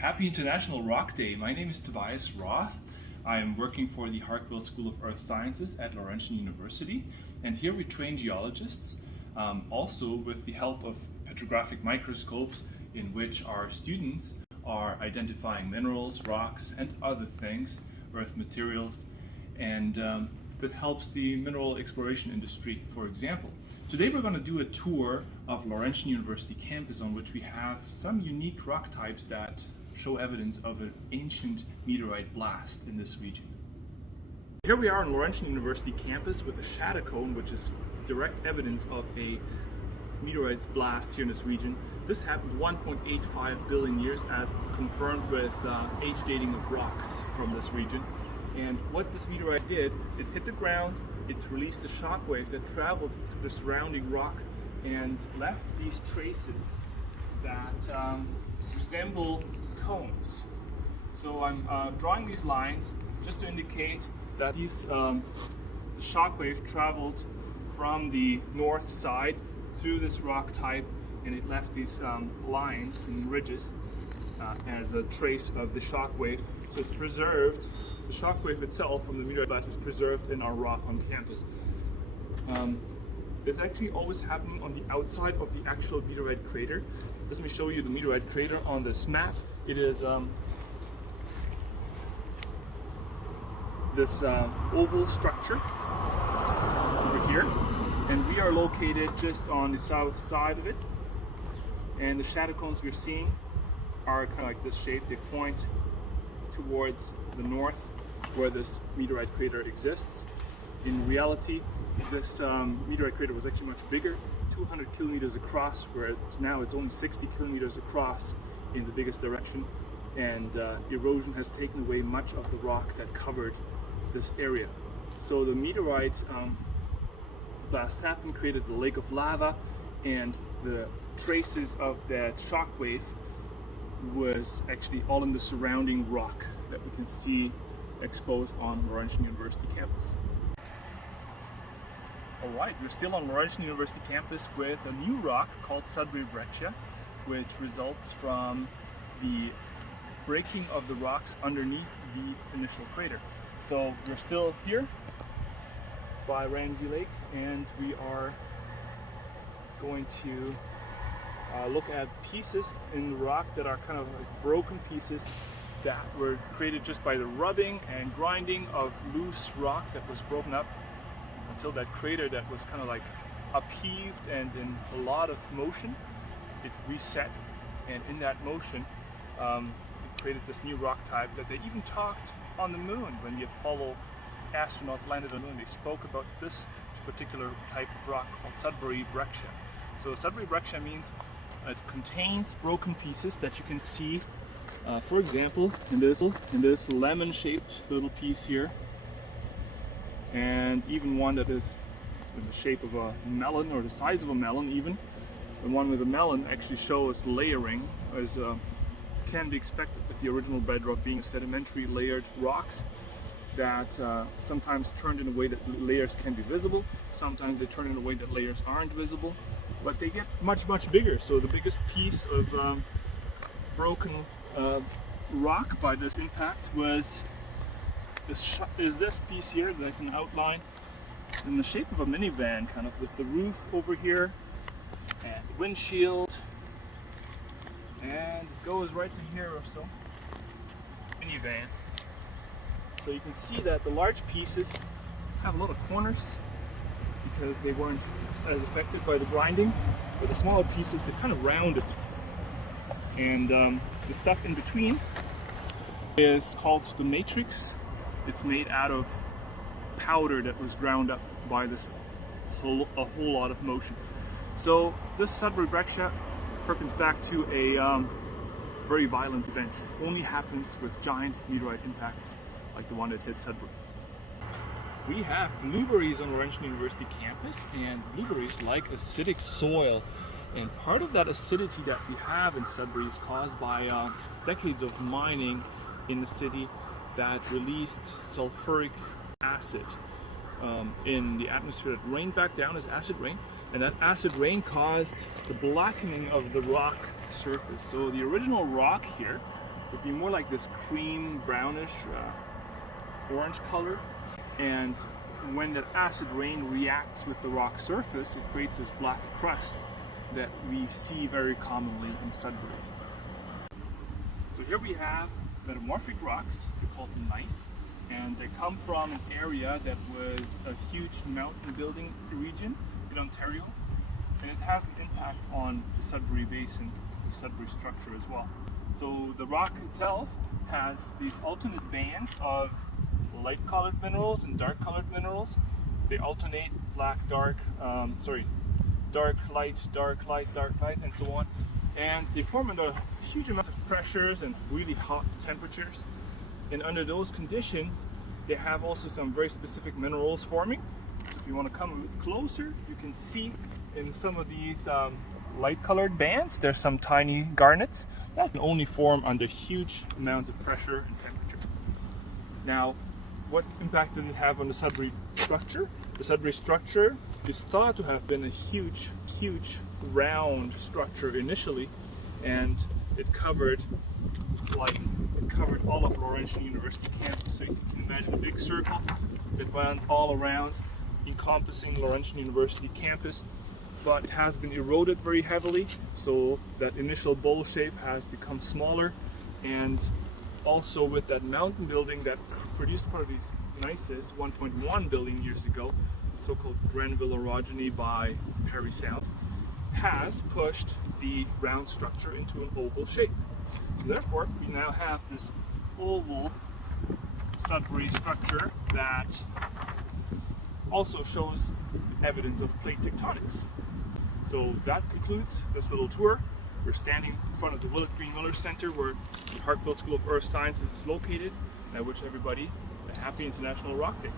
Happy International Rock Day. My name is Tobias Roth. I am working for the Hartwell School of Earth Sciences at Laurentian University, and here we train geologists, also with the help of petrographic microscopes in which our students are identifying minerals, rocks, and other things, earth materials, and that helps the mineral exploration industry, for example. Today we're going to do a tour of Laurentian University campus on which we have some unique rock types that show evidence of an ancient meteorite blast in this region. Here we are on Laurentian University campus with a shadow cone, which is direct evidence of a meteorite blast here in this region. This happened 1.85 billion years as confirmed with age dating of rocks from this region. And what this meteorite did, it hit the ground, it released a shock wave that traveled through the surrounding rock and left these traces that resemble cones. So I'm drawing these lines just to indicate that these shock wave traveled from the north side through this rock type, and it left these lines and ridges as a trace of the shock wave. So it's preserved. The shock wave itself from the meteorite blast is preserved in our rock on campus. It's actually always happening on the outside of the actual meteorite crater. Let me show you the meteorite crater on this map. It is this oval structure over here, and we are located just on the south side of it. And the shadow cones we're seeing are kind of like this shape. They point towards the north where this meteorite crater exists. In reality, this meteorite crater was actually much bigger, 200 kilometers across, whereas now it's only 60 kilometers across in the biggest direction, and erosion has taken away much of the rock that covered this area. So the meteorite blast happened, created the lake of lava, and the traces of that shock wave was actually all in the surrounding rock that we can see exposed on Laurentian University campus. Alright, we're still on Laurentian University campus with a new rock called Sudbury breccia, which results from the breaking of the rocks underneath the initial crater. So we're still here by Ramsey Lake, and we are going to look at pieces in the rock that are kind of like broken pieces that were created just by the rubbing and grinding of loose rock that was broken up until that crater that was kind of like upheaved and in a lot of motion, it reset, and in that motion it created this new rock type that they even talked on the moon when the Apollo astronauts landed on the moon. They spoke about this particular type of rock called Sudbury breccia. So Sudbury breccia means it contains broken pieces that you can see, for example, in this lemon-shaped little piece here, and even one that is in the shape of a melon or the size of a melon even. The one with a melon actually shows layering, as can be expected with the original bedrock being sedimentary layered rocks that sometimes turned in a way that layers can be visible, sometimes they turn in a way that layers aren't visible, but they get much bigger. So the biggest piece of broken rock by this impact was this piece here that I can outline in the shape of a minivan, kind of with the roof over here and the windshield, and it goes right to here or so. Minivan. So you can see that the large pieces have a lot of corners because they weren't as affected by the grinding, but the smaller pieces, they kind of rounded. And the stuff in between is called the matrix. It's made out of powder that was ground up by a whole lot of motion. So this Sudbury breccia harkens back to a very violent event. It only happens with giant meteorite impacts like the one that hit Sudbury. We have blueberries on Laurentian University campus, and blueberries like acidic soil. And part of that acidity that we have in Sudbury is caused by decades of mining in the city that released sulfuric acid in the atmosphere that rained back down as acid rain, and that acid rain caused the blackening of the rock surface. So the original rock here would be more like this cream brownish orange color, and when that acid rain reacts with the rock surface, it creates this black crust that we see very commonly in Sudbury. So here we have metamorphic rocks. They're called gneiss, and they come from an area that was a huge mountain building region in Ontario, and it has an impact on the Sudbury Basin, the Sudbury structure as well. So the rock itself has these alternate bands of light colored minerals and dark colored minerals. They alternate black, dark, dark, light, dark, light, dark, light, and so on. And they form under huge amounts of pressures and really hot temperatures. And under those conditions, they have also some very specific minerals forming. So if you want to come a bit closer, you can see in some of these light colored bands, there's some tiny garnets that can only form under huge amounts of pressure and temperature. Now, what impact did it have on the Sudbury structure? The Sudbury structure is thought to have been a huge round structure initially, and it covered all of Laurentian University campus. So you can imagine a big circle that went all around, encompassing Laurentian University campus. But it has been eroded very heavily, so that initial bowl shape has become smaller, and also with that mountain building that produced part of these gneisses 1.1 billion years ago, the so-called Grenville orogeny by Parry Sound, has pushed the round structure into an oval shape. Therefore, we now have this oval Sudbury structure that also shows evidence of plate tectonics. So that concludes this little tour. We're standing in front of the Willett Green Miller Center where the Hartwell School of Earth Sciences is located, and I wish everybody a happy International Rock Day.